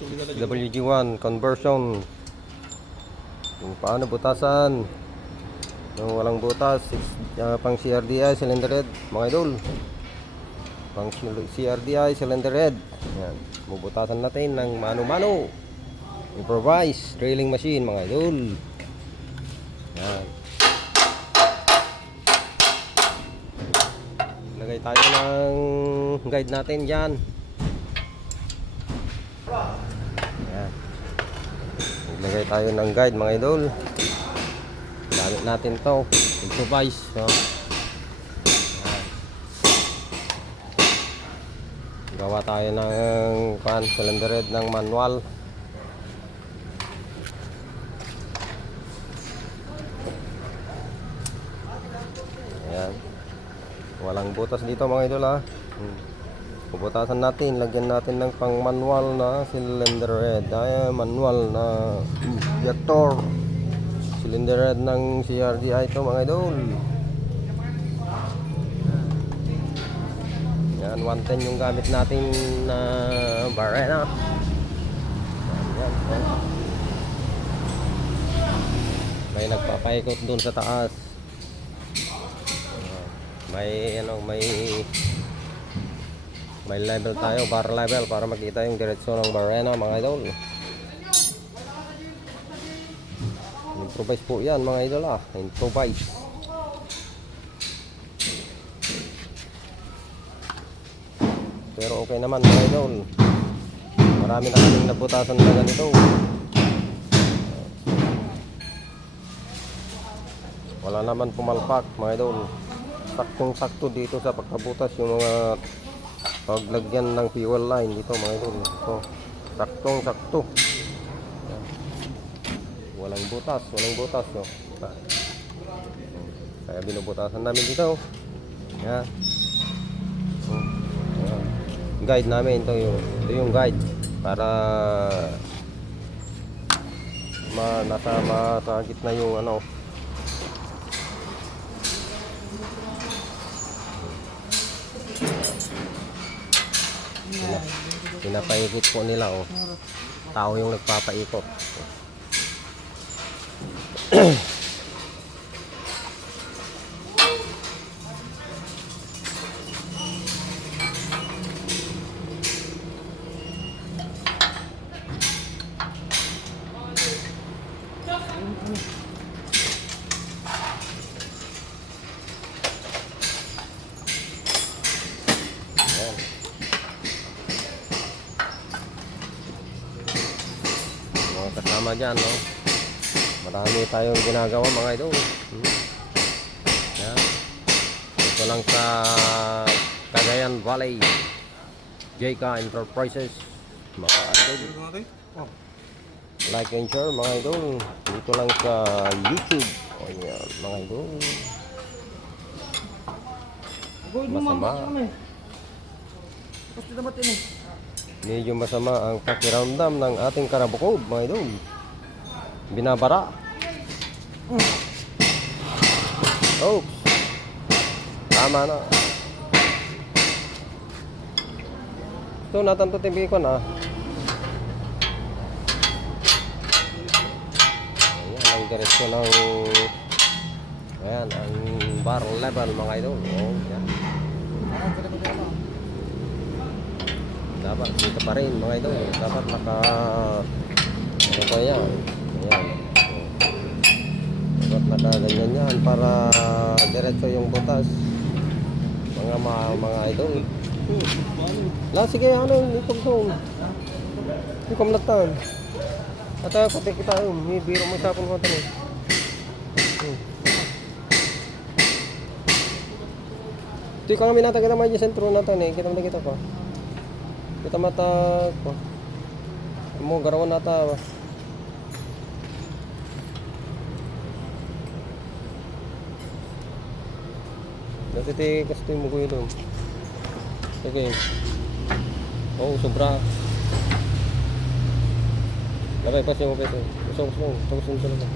WG1 conversion. Kung paano butasan yung walang butas, pang CRDI cylinder head mga idol. Pang CRDI cylinder head. Yan. Bubutasan natin ng mano-mano. Improvised drilling machine mga idol. Yan. Lagay tayo ng guide natin dyan. Yan. Lagay tayo ng guide mga idol. Gamit natin to improvise, no? Gawa tayo ng cylinder head ng manual. Ayan. Walang butas dito mga idol, ha. Puputasan natin, lagyan natin ng pang manual na cylinder head. Ayan, manual na injector cylinder head ng CRDI ito mga idol. Yan, 110 yung gamit natin na barena. Yan, yan. May nagpapaikot dun sa taas. May level tayo, bar level, para makita yung direksyon ng barena mga idol. Improvise po yan mga idol, ha. Improvise. Pero okay naman mga idol. Marami na kaming nabutasan na ganito. Wala naman pumalpak mga idol. Saktong sakto dito sa pagkabutas yung mga paglagyan ng fuel line dito mga idol. So, saktong sakto. Walang butas, no? Kaya binubutasan namin dito. Yan. Guide namin ito yung guide para nasa gitna yung ano. Pinapaikot po nila, oh. Tao yung nagpapaikot. Mga kasama dyan, no? Marami tayong ginagawa mga idol. Yan. Ito lang sa Cagayan Valley, JK Enterprises mga idol. Like and share mga idol. Dito lang sa YouTube. O yan mga idol. Masama. Medyo masama ang pakiramdam ng ating karabukod mga idol. Binabara. Oh, tama na. Ito natin ito tibigay ko na. Ayan ang direksyon ng, ayan ang bar level mga idol. Oh, yan. Dapat dito pa rin mga idol. Dapat naka ano pa yan. Ayan. Dapat nakaganyan yan para diretso yung butas. Mga idol. La, sige, ano, ipag-zone. Ikamlatan. At pati kita yun. May biro mo sa akong kontan eh. Ito yung kami natin kita mga sentro natin eh. Kita mo na kita pa. Kita mata ko. Mo garawan nata. Dati ti kasi mo ko yun. Okay. Oh, sobra. Labay pa siya mo peso. Usong talaga.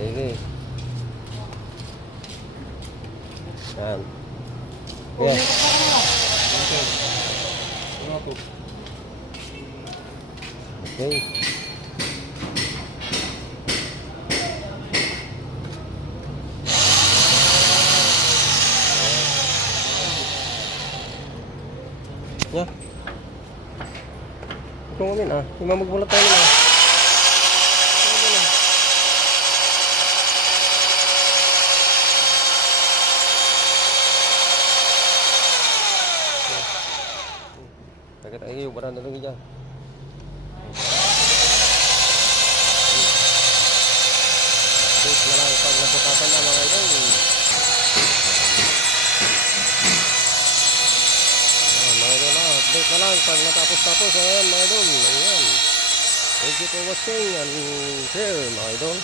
Sige. Yan. Yeah. Okay. Ya. Ito ngamin ah. Imamagbulat tayo na. Agad ay yung barang dalawin dyan. Update na lang pag nabutasan na mga idol. Ayan, mga idol na. Update na lang pag natapos-tapos. Ayan mga idol. Ayan. Thank you for watching and share mga idol.